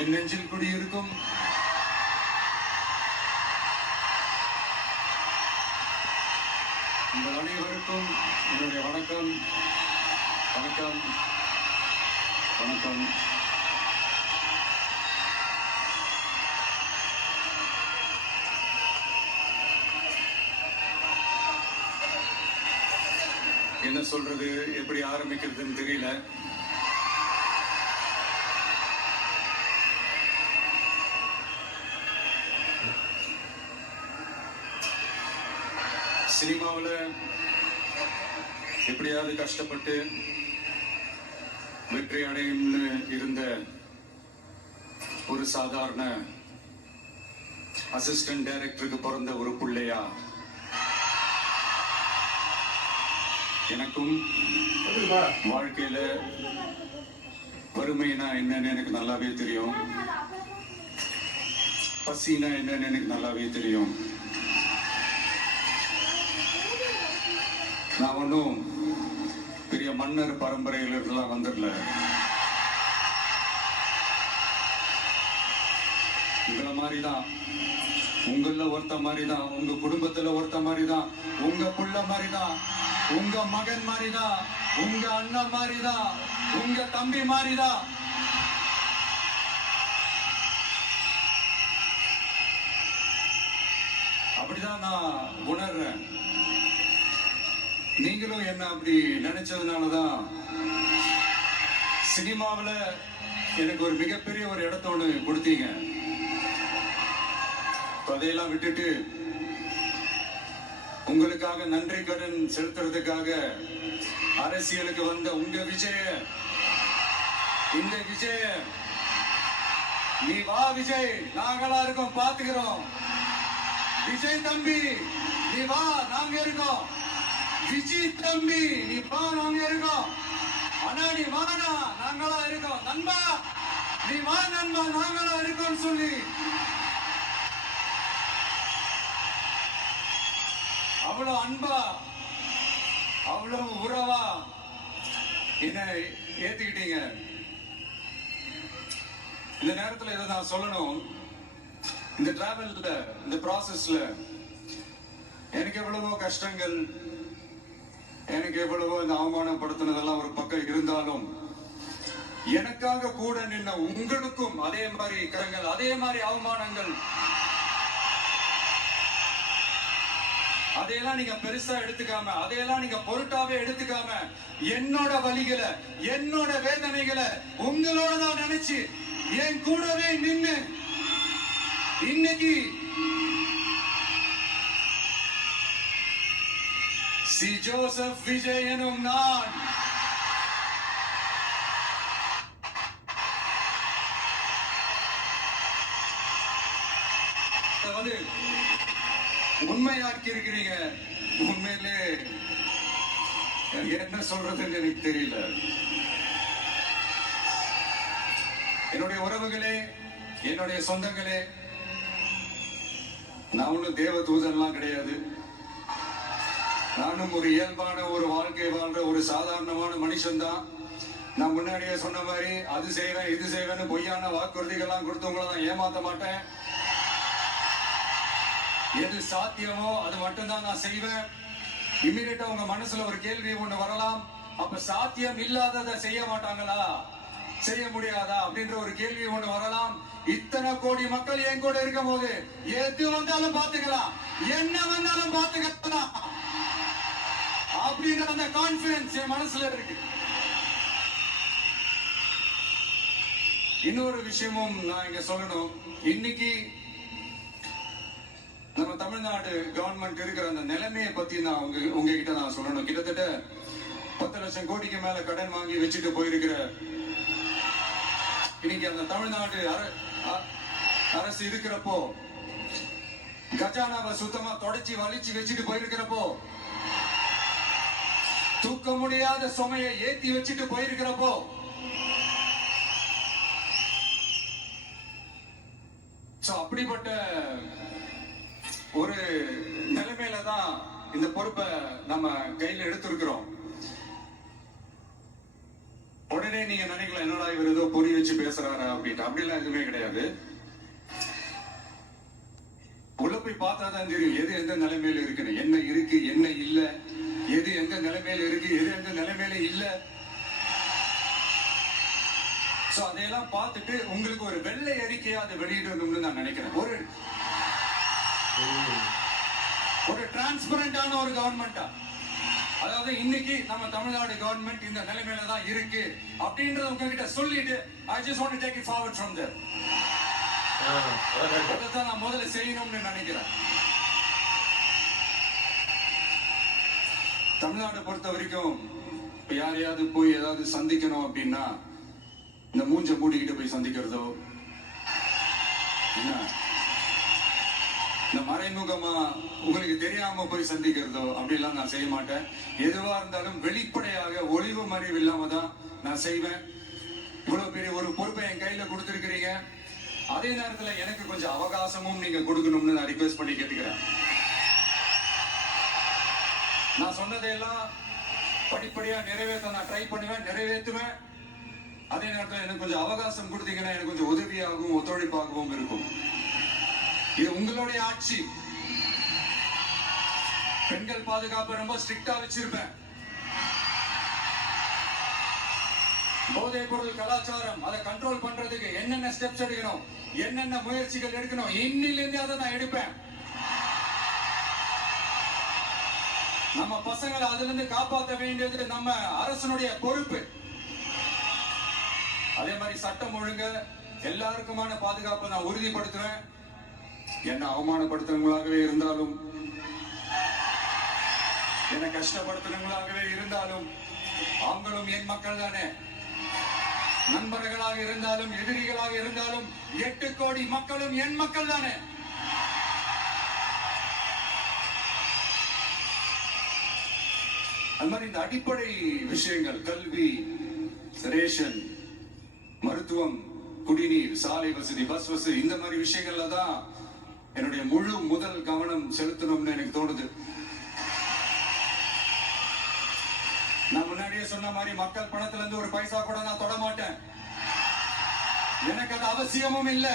என் நெஞ்சில் குடியிருக்கும் உங்கள் அனைவருக்கும் என்னுடைய வணக்கம் வணக்கம் வணக்கம். என்ன சொல்றது, எப்படி ஆரம்பிக்கிறதுன்னு தெரியல. சினிமாவில் எப்படியாவது கஷ்டப்பட்டு வெற்றி அடையும்னு இருந்த ஒரு சாதாரண அசிஸ்டன்ட் டைரக்டருக்கு பிறந்த ஒரு பிள்ளையா எனக்கும் வாழ்க்கையில வறுமைனா என்னன்னு எனக்கு நல்லாவே தெரியும், பசினா என்னன்னு எனக்கு நல்லாவே தெரியும். நான் ஒன்றும் பெரிய மன்னர் பரம்பரையிலாம் வந்துடல. உங்களை மாதிரிதான், உங்கள ஒருத்த மாதிரிதான், உங்க குடும்பத்துல ஒருத்த மாதிரிதான், உங்க புள்ள மாதிரிதான், உங்க மகன் மாதிரிதான், உங்க அண்ணன் மாதிரிதான், உங்க தம்பி மாதிரிதான். அப்படிதான் நான் உணர்றேன். நீங்களும் என்ன அப்படி நினைச்சதுனாலதான் சினிமாவில் எனக்கு ஒரு மிகப்பெரிய ஒரு இடத்த ஒண்ணு கொடுத்தீங்க. அதையெல்லாம் விட்டுட்டு உங்களுக்காக நன்றி கடன் செலுத்துறதுக்காக அரசியலுக்கு வந்த உங்க விஜய, இந்த விஜய, நீ வா விஜய், நாங்களா இருக்கோம், பாத்துக்கிறோம். விஜய் தம்பி நீ வா, நாங்க இருக்கோம். விஜய் தம்பி நீ வா, நாங்க இருக்கோம். அண்ணா நீ வாடா, நாங்களா இருக்கோம். நண்பா நீ வா நண்பா, நாங்களா இருக்கோம் சொல்லி அவ்வளவு அன்பா, அவ்வளவு உறவா என்ன ஏத்துக்கிட்டீங்க. இந்த நேரத்துல இதை நான் சொல்லணும். இந்த டிராவல்ல, இந்த ப்ராசஸ்ல எனக்கு எவ்வளவோ கஷ்டங்கள், எனக்கு எவ்வளவோ இந்த அவமானப்படுத்தினதெல்லாம் ஒரு பக்கம் இருந்தாலும், எனக்காக கூட நின்ன உங்களுக்கும் அதே மாதிரி கரங்கள், அதே மாதிரி அவமானங்கள், அதையெல்லாம் நீங்க பெருசா எடுத்துக்காம, அதையெல்லாம் நீங்க பொருட்டாவே எடுத்துக்காம, என்னோட வலிகளை, என்னோட வேதனைகளை உங்களோட தான் நினைச்சு என் கூடவே நின்னு இன்னைக்கு சி ஜோசப் விஜய் எனும் நான் வந்து உண்மையாக்கி இருக்கிறீங்க. உண்மையிலே என்ன சொல்றதுன்னு எனக்கு தெரியல. என்னுடைய உறவுகளே, என்னுடைய சொந்தங்களே, நான் ஒன்னும் தேவ தூதன்லாம் கிடையாது. நானும் ஒரு இயல்பான ஒரு வாழ்க்கை வாழ்ற ஒரு சாதாரணமான மனுஷன் தான். நான் முன்னாடியே சொன்ன மாதிரி அது செய்வேன் இது செய்வேன்னு பொய்யான வாக்குறுதிகள்லாம் கொடுத்தவங்கள தான் ஏமாத்த மாட்டேன். எது சாத்தியமோ அது மட்டும்தான் நான் செய்வேன். இம்மிடியா உங்க மனசுல ஒரு கேள்வி ஒண்ணு வரலாம், அப்ப சாத்தியம் இல்லாததை செய்ய மாட்டாங்களா, செய்ய முடியாதா அப்படின்ற ஒரு கேள்வி ஒண்ணு வரலாம். இத்தனை கோடி மக்கள் என் கூட இருக்கும் போது எது வந்தாலும் பாத்துக்கலாம், என்ன வந்தாலும் பாத்துக்கலாம் அப்படின்ற அந்த கான்பிடன்ஸ் என் மனசுல இருக்கு. இன்னொரு விஷயமும் நான் இங்க சொல்லணும். இன்னைக்கு நம்ம தமிழ்நாடு கவர்மெண்ட் இருக்கிற அந்த நிலைமையை பத்தி நான் உங்ககிட்ட நான் சொல்லணும். கிட்டத்தட்ட 10 லட்சம் கோடிக்கு மேல கடன் வாங்கி வச்சுட்டு போயிருக்கிற இன்னைக்கு அந்த தமிழ்நாடு அரசு இருக்கிறப்போ, கஜானாவை சுத்தமா தொடச்சி வலிச்சு வச்சுட்டு போயிருக்கிறப்போ, தூக்க முடியாத சுமையை ஏத்தி வச்சுட்டு போயிருக்கிறப்போ, அப்படிப்பட்ட ஒரு நிலைமையில தான் இந்த பொறுப்பை நம்ம கையில் எடுத்திருக்கிறோம். உடனே நீங்க நினைக்கலாம் என்னடா இவர் ஏதோ பொறி வச்சு பேசுறாரா அப்படின்ட்டு. அப்படிலாம் எதுவுமே கிடையாது. உள்ள போய் பார்த்தா தான் தெரியும் எது எந்த நிலைமையில இருக்குன்னு, என்ன இருக்கு என்ன இல்ல, எது எந்த நிலைமையில இருக்கு எது எந்த நிலைமையில இல்ல. சோ அதையெல்லாம் பார்த்துட்டு உங்களுக்கு ஒரு வெள்ளை அறிக்கையா அதை வெளியிடணும்னு நான் நினைக்கிறேன். ஒரு டிரான்ஸ்பரண்டான ஒரு கவர்மெண்டா, அதாவது இன்னைக்கு நம்ம தமிழ்நாடு கவர்மெண்ட் இந்த நிலைமையில தான் இருக்கு அப்படின்றத உங்ககிட்ட சொல்லிட்டு I just want to take it forward from there. அதைத்தான் நான் முதல்ல செய்யணும்னு நினைக்கிறேன். தமிழ்நாட்டை பொறுத்த வரைக்கும் யாரையாவது போய் ஏதாவது சந்திக்கணும் அப்படின்னா இந்த மூஞ்ச மூடிக்கிட்டு போய் சந்திக்கிறதோ, என்ன இந்த மறைமுகமா உங்களுக்கு தெரியாம போய் சந்திக்கிறதோ அப்படிலாம் நான் செய்ய மாட்டேன். எதுவா இருந்தாலும் வெளிப்படையாக ஒளிவு மறைவு இல்லாம தான் நான் செய்வேன். இவ்வளவு பெரிய ஒரு பொறுப்பை என் கையில கொடுத்திருக்கிறீங்க. அதே நேரத்துல எனக்கு கொஞ்சம் அவகாசமும் நீங்க கொடுக்கணும்னு நான் ரிக்வெஸ்ட் பண்ணி கேட்டுக்கிறேன். நான் சொன்னதையெல்லாம் படிப்படியா நிறைவேற்ற நான் ட்ரை பண்ணுவேன், நிறைவேற்றுவேன். அதே நேரத்தில் எனக்கு கொஞ்சம் அவகாசம் கொடுத்தீங்கன்னா எனக்கு கொஞ்சம் உதவியாகவும் ஒத்துழைப்பாகவும் இருக்கும். இது உங்களுடைய ஆட்சி. பெண்கள் பாதுகாப்பு ரொம்ப ஸ்ட்ரிக்டா வச்சிருப்பேன். போதைப் பொருள் கலாச்சாரம் அதை கண்ட்ரோல் பண்றதுக்கு என்னென்ன ஸ்டெப்ஸ் எடுக்கணும், என்னென்ன முயற்சிகள் எடுக்கணும், இன்னிலிருந்து அதை நான் எடுப்பேன். நம்ம பசங்களை அதுல இருந்து காப்பாற்ற வேண்டியது நம்ம அரசனுடைய பொறுப்பு. அதே மாதிரி சட்டம் ஒழுங்கு எல்லாருக்குமான பாதுகாப்பை நான் உறுதிப்படுத்துவேன். என்ன அவமானப்படுத்துறவங்களாகவே இருந்தாலும், என்ன கஷ்டப்படுத்துறவங்களாகவே இருந்தாலும், அவங்களும் என் மக்கள் தானே. நண்பர்களாக இருந்தாலும் எதிரிகளாக இருந்தாலும் 8 கோடி மக்களும் என் மக்கள் தானே. அது மாதிரி இந்த அடிப்படை விஷயங்கள், கல்வி, ரேஷன், மருத்துவம், குடிநீர், சாலை வசதி, பஸ் வசதி, இந்த மாதிரி விஷயங்கள்ல தான் என்னுடைய முதல் கவனம் செலுத்தணும்னு எனக்கு தோணுது. நான் முன்னாடியே சொன்ன மாதிரி மக்கள் பணத்துல இருந்து ஒரு பைசா கூட நான் தொட மாட்டேன். எனக்கு அது அவசியமும் இல்லை.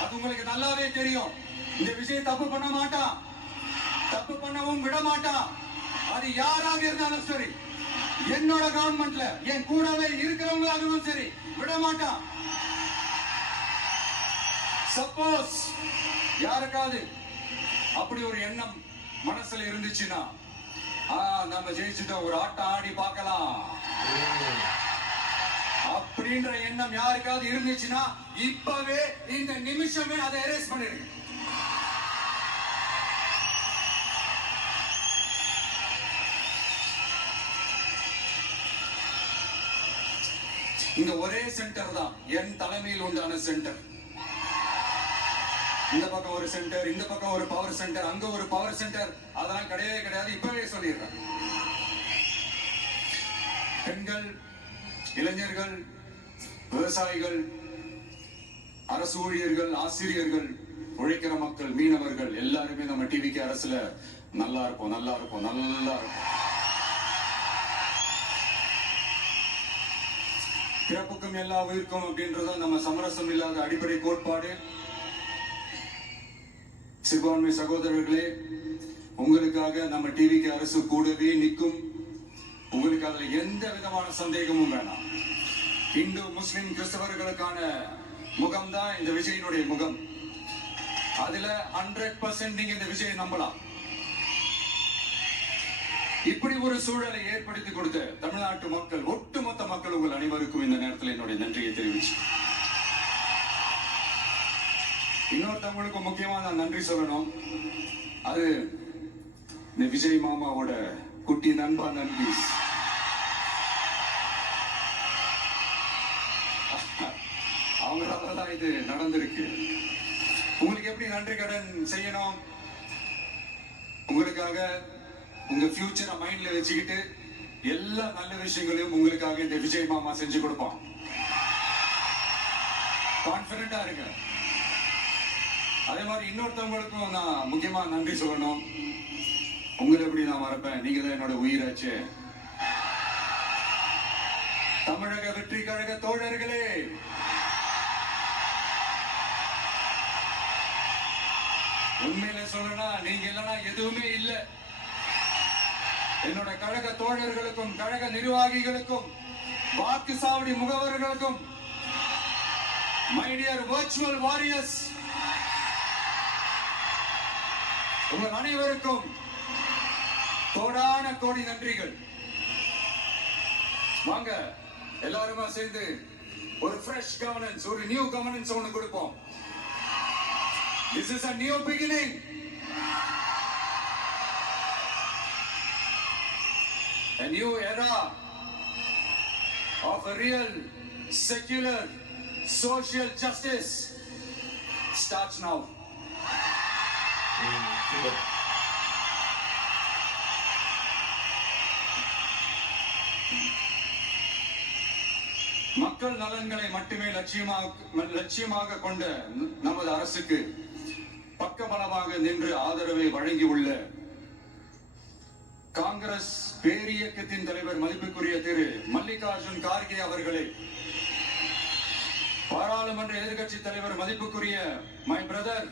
அது உங்களுக்கு நல்லாவே தெரியும். இந்த விஷயம் தப்பு பண்ண மாட்டான், தப்பு பண்ணவும் விட மாட்டான். அது யாராக இருந்தாலும் சரி, என்னோட கவர்மெண்ட்ல என் கூடவே இருக்கிறவங்களாகவும் சரி, விட மாட்டான். சப்போஸ் யாருக்காவது அப்படி ஒரு எண்ணம் மனசுல இருந்துச்சுன்னா, நம்ம ஜெயிச்சுட்டோம், ஒரு ஆட்டம் ஆடி பார்க்கலாம் அப்படின்ற எண்ணம் யாருக்காவது இருந்துச்சுன்னா இப்பவே இந்த நிமிஷமே அதை எரேஸ் பண்ணிருங்க. இங்க ஒரே சென்டர் தான், என் தலைமையில் உண்டான சென்டர். இந்த பக்கம் ஒரு சென்டர், இந்த பக்கம் ஒரு பவர் சென்டர், அங்க ஒரு பவர் சென்டர், அதெல்லாம் கிடையவே கிடையாது. இப்பவே சொல்லிடுறேன். பெண்கள், இளைஞர்கள், விவசாயிகள், அரசு ஊழியர்கள், ஆசிரியர்கள், உழைக்கிற மக்கள், மீனவர்கள் எல்லாருமே நம்ம டிவிக்கு அரசுல நல்லா இருப்போம், நல்லா இருப்போம், நல்லா இருப்போம். பிறப்புக்கும் எல்லா உயிருக்கும் அப்படின்றத நம்ம சமரசம் இல்லாத அடிப்படை கோட்பாடு. சிறுபான்மை சகோதரர்களே, உங்களுக்காக நம்ம டிவிக்கு அரசு கூடவே நிற்கும். உங்களுக்கு அதுல எந்த விதமான சந்தேகமும் வேணாம். இந்து, முஸ்லிம், கிறிஸ்தவர்களுக்கான முகம் தான் இந்த விஜயனுடைய முகம். அதுல 100% நீங்க இந்த விஜயை நம்பலாம். இப்படி ஒரு சூழலை ஏற்படுத்தி கொடுத்த தமிழ்நாட்டு மக்கள், ஒட்டுமொத்த மக்கள், உங்கள் அனைவருக்கும் இந்த நேரத்தில் என்னுடைய நன்றியை தெரிவிச்சு, இன்னொருத்தவங்களுக்கு முக்கியமா நான் நன்றி சொல்லணும். அது இந்த விஜய் மாமாவோட குட்டி நண்பா நன்பீஸ். அவங்களாலதான் இது நடந்திருக்கு. உங்களுக்கு எப்படி நன்றி கடன் செய்யணும்? உங்களுக்காக உங்க ஃபியூச்சரை மைண்ட்ல வச்சுக்கிட்டு எல்லா நல்ல விஷயங்களையும் உங்களுக்காக இந்த விஜய் மாமா செஞ்சு கொடுப்பான். கான்பிடண்டா இருங்க. அதே மாதிரி இன்னொருத்தவங்களுக்கும் நான் முக்கியமா நன்றி சொல்லணும். உங்களை எப்படி நான் மறப்பேன்? நீங்க தான் என்னோட உயிராச்சு. தமிழக வெற்றி கழக தோழர்களே, உண்மையில சொல்லனா நீங்க இல்லனா எதுவுமே இல்ல. என்னோட கழக தோழர்களுக்கும் கழக நிர்வாகிகளுக்கும் வாக்கு சாவடி முகவர்களுக்கும், மை டியர் வர்ச்சுவல் வாரியர்ஸ், உங்கள் அனைவருக்கும் கோடான கோடி நன்றிகள். வாங்க எல்லாருமா சேர்ந்து ஒரு ஃப்ரெஷ் கவர்னன்ஸ், ஒரு நியூ கவர்னன்ஸ் ஒன்று கொடுப்போம். This is a new beginning. A new era of a real secular social justice starts now. மக்கள் நலன்களை மட்டுமே லட்சியமாக கொண்ட நமது அரசுக்கு பக்கபலமாக நின்று ஆதரவை வழங்கியுள்ள காங்கிரஸ் பேரியக்கத்தின் தலைவர் மதிப்புக்குரிய திரு மல்லிகார்ஜுன் கார்கே அவர்களே, பாராளுமன்ற எதிர்கட்சி தலைவர் மதிப்புக்குரிய மை பிரதர்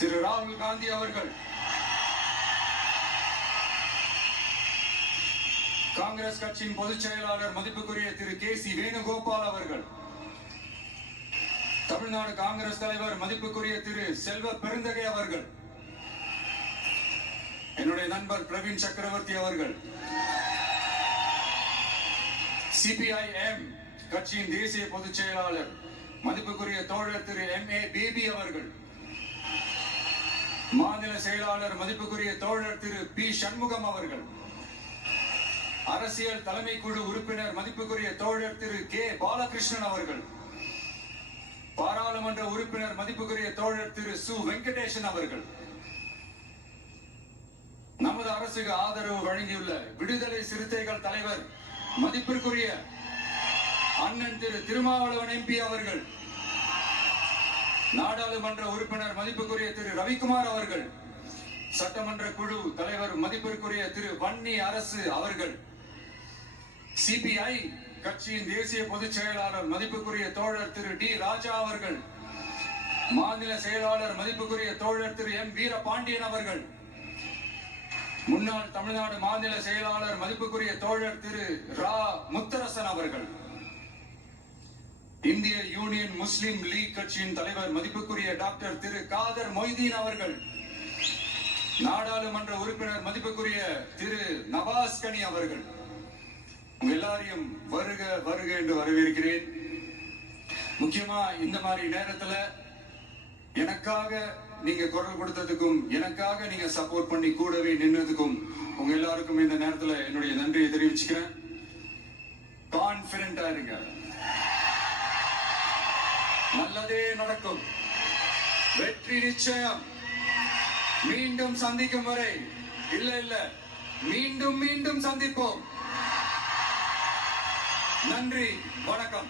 திரு ராகுல் காந்தி அவர்கள், காங்கிரஸ் கட்சியின் பொதுச் செயலாளர் மதிப்புக்குரிய திரு கே.சி. வேணுகோபால் அவர்கள், தமிழ்நாடு காங்கிரஸ் தலைவர் மதிப்புக்குரிய திரு செல்வ பெருந்தகை அவர்கள், என்னுடைய நண்பர் பிரவீன் சக்கரவர்த்தி அவர்கள், சிபிஐஎம் கட்சியின் தேசிய பொதுச் செயலாளர் மதிப்புக்குரிய தோழர் திரு M.A. பேபி அவர்கள், மாநில செயலாளர் மதிப்புக்குரிய தோழர் திரு பி. சண்முகம் அவர்கள், அரசியல் தலைமை குழு உறுப்பினர் மதிப்புக்குரிய தோழர் திரு கே. பாலகிருஷ்ணன் அவர்கள், பாராளுமன்ற உறுப்பினர் மதிப்புக்குரிய தோழர் திரு சு. வெங்கடேசன் அவர்கள், நமது அரசுக்கு ஆதரவு வழங்கியுள்ள விடுதலை சிறுத்தைகள் தலைவர் மதிப்பிற்குரிய அண்ணன் திரு திருமாவளவன் MP அவர்கள், நாடாளுமன்ற உறுப்பினர் மதிப்புக்குரிய திரு ரவிக்குமார் அவர்கள், சட்டமன்ற குழு தலைவர் மதிப்பிற்குரிய திரு வன்னி அரசு அவர்கள், சிபிஐ கட்சியின் தேசிய பொதுச் செயலாளர் மதிப்புக்குரிய தோழர் திரு டி. ராஜா அவர்கள், மாநில செயலாளர் மதிப்புக்குரிய தோழர் திரு M. வீரபாண்டியன் அவர்கள், முன்னாள் தமிழ்நாடு மாநில செயலாளர் மதிப்புக்குரிய தோழர் திரு ரா. முத்தரசன் அவர்கள், இந்திய யூனியன் முஸ்லிம் லீக் கட்சியின் தலைவர் மதிப்புக்குரிய டாக்டர் திரு காதர் மொய்தீன் அவர்கள், நாடாளுமன்ற உறுப்பினர் மதிப்புக்குரிய திரு நவாஸ் கனி அவர்கள், எல்லாரையும் வருக வருக என்று வரவேற்கிறேன். முக்கியமா இந்த மாதிரி நேரத்துல எனக்காக நீங்க குரல் கொடுத்ததுக்கும், எனக்காக நீங்க சப்போர்ட் பண்ணி கூடவே நின்னதுக்கும் உங்க எல்லாருக்கும் இந்த நேரத்துல என்னுடைய நன்றியை தெரிவிச்சுக்கிறேன். கான்பிடென்டா இருங்க, நல்லதே நடக்கும், வெற்றி நிச்சயம். மீண்டும் சந்திக்கும் வரை, இல்ல மீண்டும் மீண்டும் சந்திப்போம். நன்றி, வணக்கம்.